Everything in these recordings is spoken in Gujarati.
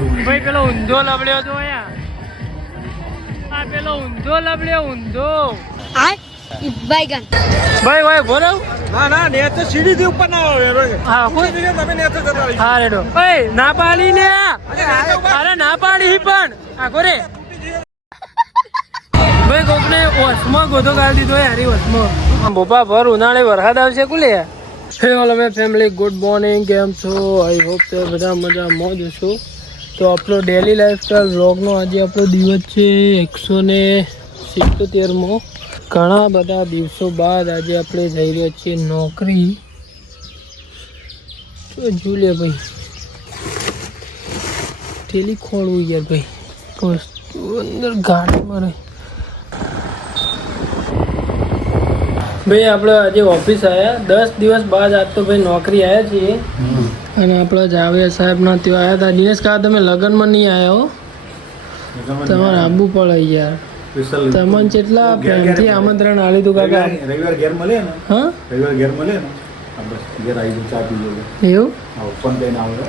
ભાઈ પેલો ઊંધો લબડ્યો તો આ પેલો ઊંધો લબડ્યો ઊંધો બાઈગન ભાઈ ભાઈ બોલો ના ને તો સીડી થી ઉપર ના આવે હા કોઈ તમે ને તો જતા રહી હા રેડો ઓય ના પાડી ને અરે ના પાડી પણ આખો રે ભાઈ કોકને વસમાં ગોધો ગાળી દીધો યારી વસમાં બોપા ભર ઉનાળે વરસાદ આવશે કુલે હે ઓલ મે ફેમિલી ગુડ મોર્નિંગ કેમ છો આઈ હોપ કે બધા મજા મોજ છો તો આપણો ડેલી લાઈફસ્ટાઈલ વ્લોગનો આજે આપણો દિવસ છે 177મો ઘણા બધા દિવસો બાદ આજે આપણે જઈ રહ્યા છીએ નોકરી તો જુલે ભાઈ ટેલી ખોળવું યાર ભાઈ વસ્તુ અંદર ગાડીમાં રહે ભાઈ આપણે આજે ઓફિસ આવ્યા 10 દિવસ બાદ આજ તો ભાઈ નોકરી આવ્યા છીએ અને આપણા જાવેદ સાહેબના ત્યાં આવ્યા હતા દિનેશ કાકા તમે લગ્નમાં નહીં આવ્યા હો તમારે આવવું પડે યાર તમને કેટલા પ્રેમથી આમંત્રણ આલ્યું હતું કાકા રવિવાર ઘેર મળે ને હા રવિવાર ઘેર મળે ને બસ ઘેર આવી ચા પી લો એવું પણ બેન આવે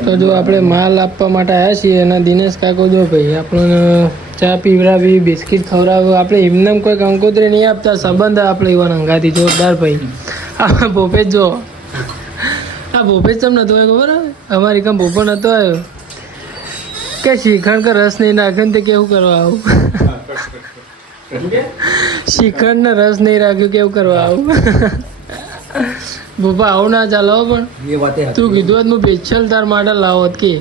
તો જો આપણે માલ આપવા માટે આવ્યા છીએ અને દિનેશ કાકો જો ભાઈ આપણને ચા પીવડાવી બિસ્કિટ ખવડાવ્યું આપણે એમને કોઈ કંકોત્રી નહીં આપતા સંબંધ આપણે એવા અંગાથી જોરદાર ભાઈ આ ભોપેજ જો આ ભોપેજ તમને નતો આવ્યો ખબર અમારી કામ ભોપો નતો આવ્યો કે શ્રીખંડ કે રસ નહીં નાખ્યો ને તે કેવું કરવા આવું શ્રીખંડ ને રસ નહીં રાખ્યું કેવું કરવા આવું ભોપા આવું ના ચાલો પણ તું કીધું હું સ્પેશિયલ તાર માટે લાવો કે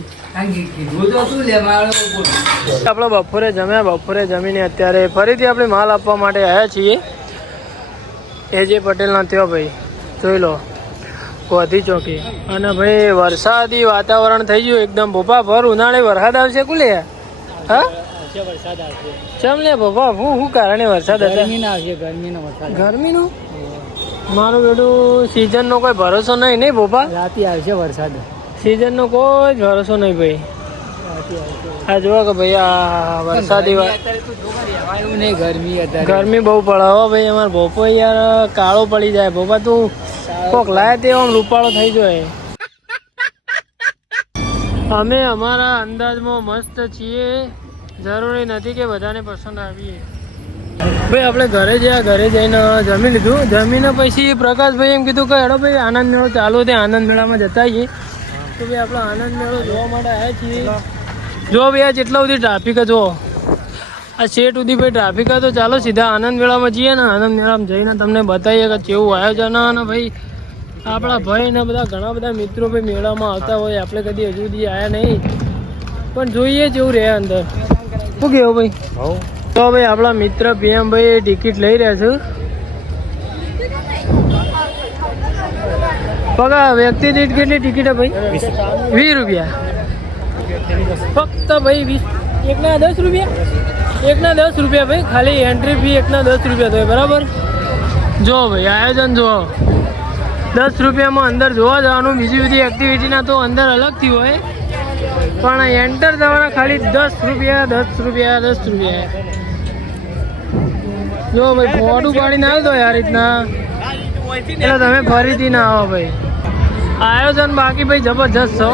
આપણે બપોરે જમ્યા બપોરે જમીને અત્યારે ફરીથી આપણે માલ આપવા માટે આવ્યા છીએ એજે પટેલના ત્યાં ભાઈ જોઈ લો ગોધી ચોકી અને ભાઈ વરસાદી વાતાવરણ થઈ ગયું એકદમ ભોપા ભર ઉનાળે વરસાદ આવશે કુલે હા વરસાદ આવશે ચમ લે ભોપા શું કારણે વરસાદ આવશે ગરમીનું મારું બેટું સિઝનનો કોઈ ભરોસો નહીં ભોપા રાતે આવશે વરસાદ સિઝનનો કોઈ ભરોસો નહીં ભાઈ આ જુઓ કે ભાઈ આ વરસાદી ગરમી બહુ પડે હો ભાઈ અમારે ભોપો યાર કાળો પડી જાય ભોપા તું કોક લાય તે આમ રૂપાળો થઈ જાય અમે અમારા અંદાજમાં મસ્ત છીએ જરૂરી નથી કે બધાને પસંદ આવીએ ભાઈ આપણે ઘરે જઈને જમી લીધું જમીને પછી પ્રકાશભાઈ એમ કીધું કે હેડો ભાઈ આનંદ મેળો ચાલુ તે આનંદ મેળામાં જતા આવીએ તો ભાઈ આપણે આનંદ મેળો જોવા માટે આવ્યા છીએ જો ભાઈ આ જેટલા સુધી ટ્રાફિક જો આ શેઠ સુધી ભાઈ ટ્રાફિક તો ચાલો સીધા આનંદ મેળામાં જઈએ ને આનંદ મેળામાં જઈને તમને બતાવીએ કે કેવું આયોજન અને ભાઈ આપણા ભાઈ ને બધા ઘણા બધા મિત્રો ભાઈ મેળામાં આવતા હોય આપણે કદી હજુ સુધી આવ્યા નહીં પણ જોઈએ જેવું રહે અંદર શું કેવું ભાઈ તો ભાઈ આપણા મિત્ર પીએમ ભાઈ ટિકિટ લઈ રહ્યા છે પગા વ્યક્તિ દીઠ કેટલી ટિકિટ હે ભાઈ 20 રૂપિયા ફક્ત ભાઈ 20 એકના 10 રૂપિયા ભાઈ ખાલી એન્ટ્રી ફી એકના 10 રૂપિયા થાય બરાબર જો ભાઈ આયોજન જો 10 રૂપિયામાં અંદર જોવા જવાનું બીજી બધી એક્ટિવિટીના તો અંદર અલગથી હોય પણ એન્ટર થવાના ખાલી 10 રૂપિયા જો ભાઈ ફોટું પાડીને આવી દો યાર રીતના એટલે તમે ફરીથી ના આવો ભાઈ આયોજન બાકી ભાઈ જબરજસ્ત છો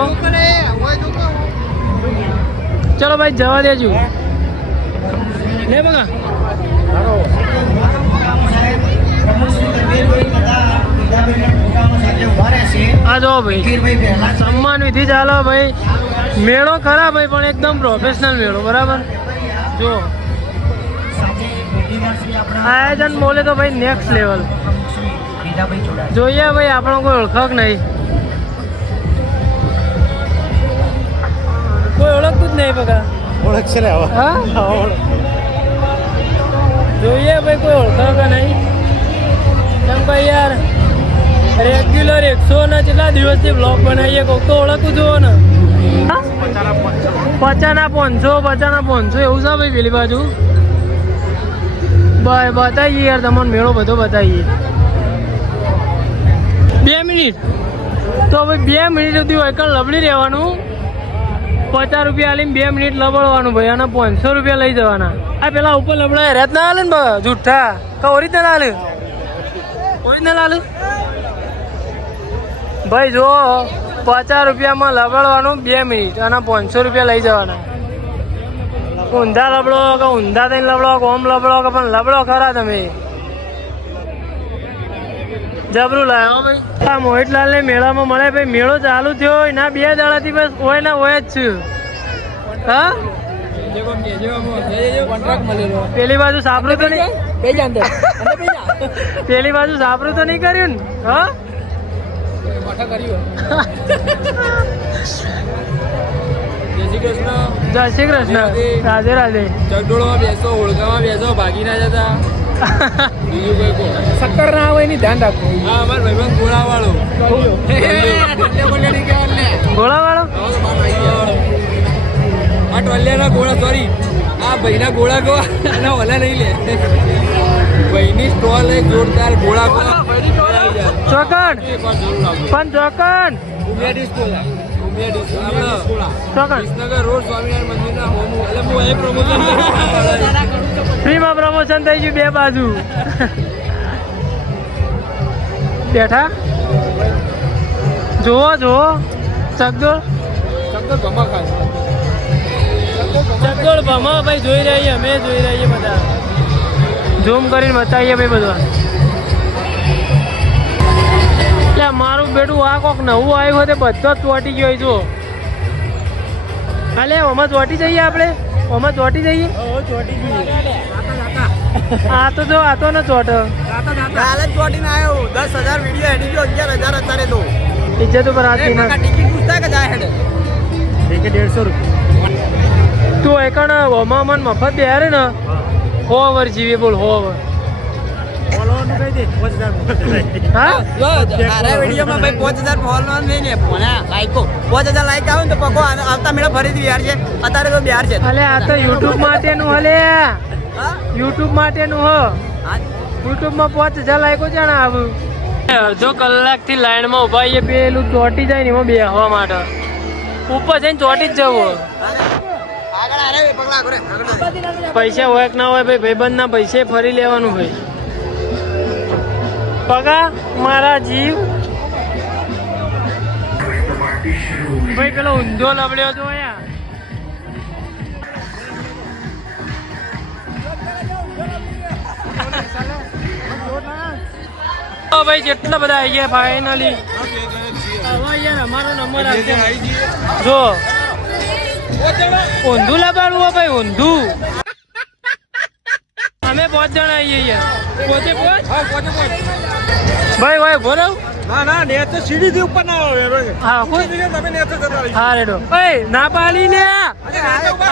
ચલો ભાઈ જવા દેજો લે બગા આ જો ભાઈ સન્માન વિધિ ચાલો ભાઈ મેળો ખરા ભાઈ પણ એકદમ પ્રોફેશનલ મેળો બરાબર જો આયોજન બોલે તો ભાઈ નેક્સ્ટ લેવલ જોઈએ ભાઈ આપણો કોઈ ઓળખાક નહીં કોઈ ઓળખતું જ નહીં બગા ઓળખશે ને હા જોઈએ ભાઈ કોઈ ઓળખાક નહીં કેમ ભાઈ યાર રેગ્યુલર 100 ના કેટલા દિવસથી બ્લોગ બનાવીએ કોક તો ઓળખું જુઓ ને 50 ના 500 એવું છે ભાઈ પેલી બાજુ બતાવીએ યાર તમને મેળો બધો બતાવીએ 2 મિનિટ તો ભાઈ 2 મિનિટ સુધી વહીકલ લબડી રહેવાનું 50 રૂપિયા આલીને 2 મિનિટ લબડવાનું ભાઈ અને 500 રૂપિયા લઈ જવાના આ પેલા ઉપર લબડા હેરાત ના હાલે ને જુઠ્ઠા તો ઓરિજિનલ હાલે ભાઈ જો ₹50 લબડવાનું 2 મિનિટ અને ₹500 લઈ જવાના. ઊંધા લબડો કે ઊંધા થઈને લબડો કે ઓમ લબડો કે પણ લબડો ખરા તમે. જબરું લાવ્યો ભાઈ. આ મોહિતલાલ ને મેળામાં મળે ભાઈ. મેળો ચાલુ થયો એના 2 દાડાથી બસ હોય ને હોય જ છું. હા પેલી બાજુ સાપરું તો નહીં, પેલી બાજુ સાપરું તો નહીં કર્યું ને? હા જય શ્રી કૃષ્ણ. રાધે રાધે. ચકડોળમાં બેસો, હોળગામાં બેસો, ભાગી ના જતા. બીજું કોઈ કહો. શક્કર ના હોય એની ધ્યાન રાખવું. હા અમાર ભાઈબંધ ગોળા વાળો. ગોળા વાળો આ ટોલિયાના ગોળા, સોરી આ ભાઈના ગોળા કહો અને ઓલા નહીં લે. ભાઈની સ્ટોલ એક જોરદાર ગોળા કહો. ચોકન પણ ચોકન વિસનગર રોડ સ્વામિનારાયણ મંદિરના હોમું. એટલે હું એ પ્રમોશન ફ્રીમાં પ્રમોશન થઈ ગયું 2 બાજુ. બેઠા જોવો જોવો ચકડોળ ચકડોળ ભમા ભાઈ જોઈ રહીએ, અમે જોઈ રહીએ બધા. ઝૂમ કરીને બતાવીએ ભાઈ બધા. એટલે મારું બેટું આ કોક નવું આવ્યું હોય તે બધો જ ચોટી ગયો જો. હાલે આમાં ચોટી જઈએ આપણે, આમાં ચોટી જઈએ. આ તો જો આ તો ન ચોટ. કાલે જ ચોટીને આવ્યો. 10,000 વિડીયો એડી ગયો, 11,000 અત્યારે તો. ઇજ્જત ઉપર હાથ ના. ટિકિટ પૂછતા કે જાય હેડે? ₹150. તું એકણ હવામાન મફત બે હારે ને 100 ઓવર જીવી બોલ 100 ઓવર. હા અરે વિડીયોમાં ભાઈ 5,000 ફોલોઅર નહીં ને લાઈકો 5,000 લાઈક આવે ને તો પકો આવતા મેળા ફરીથી બિહાર છે. અત્યારે તો બિહાર છે. અલે આ તો યુટ્યુબ માટેનું હલે, યુટ્યુબ માટેનું હો. યુટ્યુબમાં 5,000 લાઈકો જાણે આવું. અડધો કલાકથી લાઈનમાં ઉભા છીએ પેલું ચોટી જાય ને એમાં બેસવા માટે. ઉપર જઈને ચોટી જ જવું. પૈસા હોય કે ના હોય ભાઈ, ભાઈબંધના પૈસે ફરી લેવાનું ભાઈ. પગા મારા જીવ ભાઈ. પેલો ઊંધો લબડ્યો તો ભાઈ. જેટલા બધા આવી ગયા ફાઈનલી. હવે યાર અમારો નંબર આવશે જો. ઊંધું લબાડવું હો ભાઈ, ઊંધું. અમે 5 જણા આવીએ યાર. પોતે ભાઈ ભાઈ બોલો. ના ના ને તો સીડી થી ઉપર ના આવે. હા તમે ને જતા રહી. હા રેડો. ઓય ના પાડી ને.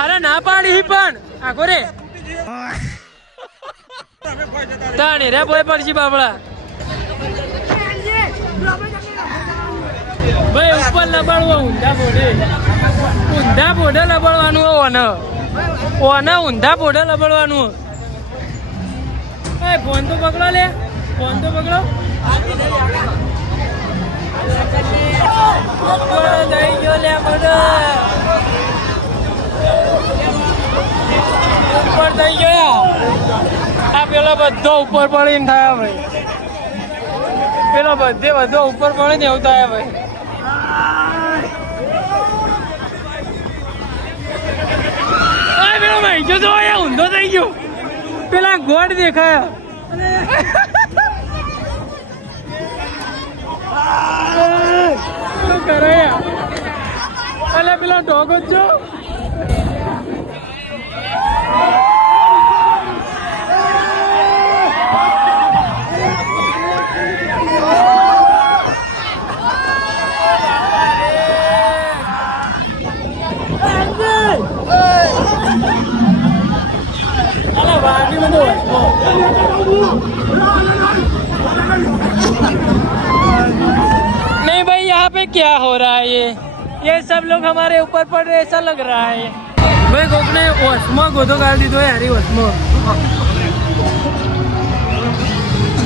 અરે ના પાડી પણ આખો રે તાણી રે બોય પડશે બાબડા. ભાઈ ઉપર લબાડવું ઊંધા બોડે, ઊંધા બોડે લબાડવાનું ઓને ઓને ઊંધા બોડે લબાડવાનું. ભાઈ ફોન તો પકડો લે, ફોન તો પકડો. જઈ ગયો લે બધા ઉપર થઈ ગયા. આ પેલો બધો ઉપર પડીને થયા ભાઈ. પેલો બધે બધો ઉપર પડીને એવું થયા ભાઈ. પેલો મહિજો તો ઊંધો થઈ ગયો. પેલા ગોળ દેખાયા. શું કરાયા? અલે પેલો ડોગ જ છો. नहीं भाई यहाँ पे क्या हो रहा है? ये सब लोग हमारे ऊपर पड़ रहे ऐसा लग रहा है भाई. कोक ने वसमा गोदो गाल दी दो यारी वसमा.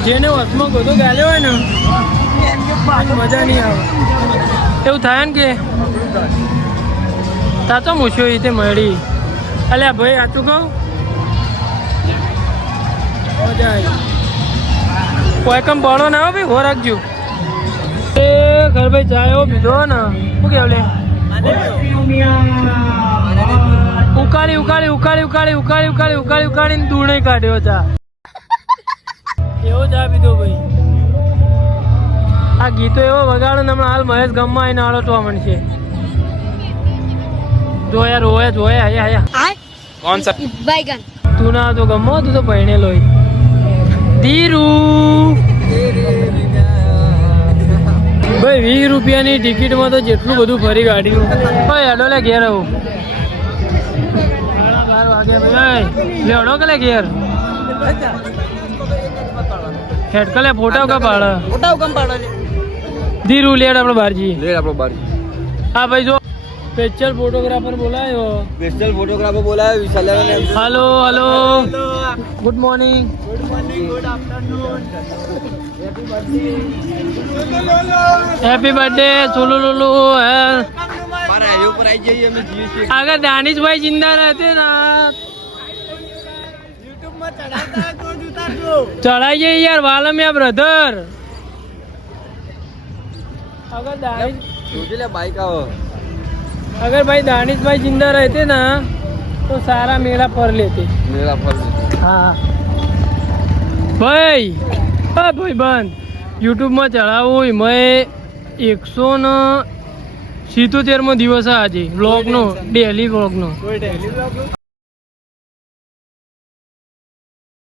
जेने वसमा गोदो गाल्यो હોય ને મજા નહીં આવે એવું થાય ને કે તા તો મૂછ્યો એ તે મળી. અલ્યા ભાઈ આટલું કહું મજા આવી. કોઈ કમ બળો ના આવે ભાઈ હો રાખજો. એ ઘર ભાઈ ચા એવો પીધો ને શું કેવું લે ઉકાળીને દૂધ કાઢ્યો ચા એવો ચા પીધો ભાઈ આ ગીતો એવો વગાડો ને હમણાં હાલ મહેશ ગામમાં આવીને આળોટવા મળશે જોયા આયા કોણ સા बैगन તું ના તો ગમો તું તો પહેણેલો ધીરુ ભાઈ 20 રૂપિયાની ટિકિટમાં તો જેટલું બધું ફરી કાઢ્યું ભાઈ હેડો લે ઘેર આવું 12 વાગે લેવડો કે લે ઘેર હેડકલે ફોટા કા પાડે ધીરુ લેડ આપણે બહાર જઈએ લે આપણો બાર હા ભાઈ જો સ્પેશિયલ ફોટોગ્રાફર બોલાયો સ્પેશિયલ ફોટોગ્રાફર બોલાયો વિશાલાને hello hello good morning happy birthday सोलू लोलू है મારા હાઈવે ઉપર આવી જઈએ અમે જીએ છીએ अगर दानिश भाई जिंदा रहते ना चढ़ाई जाइए यार वालम या ब्रदर अगर दानिश જોજે લે બાઈક આવો अगर भाई दानिश भाई जिंदा रहते ना तो सारा मेला पर लेते મેળા પર हाँ भाई हाँ भाई बंद यूट्यूब में चढ़ाવું મેં 177મો દિવસ આજે વ્લોગનો ડેલી વ્લોગનો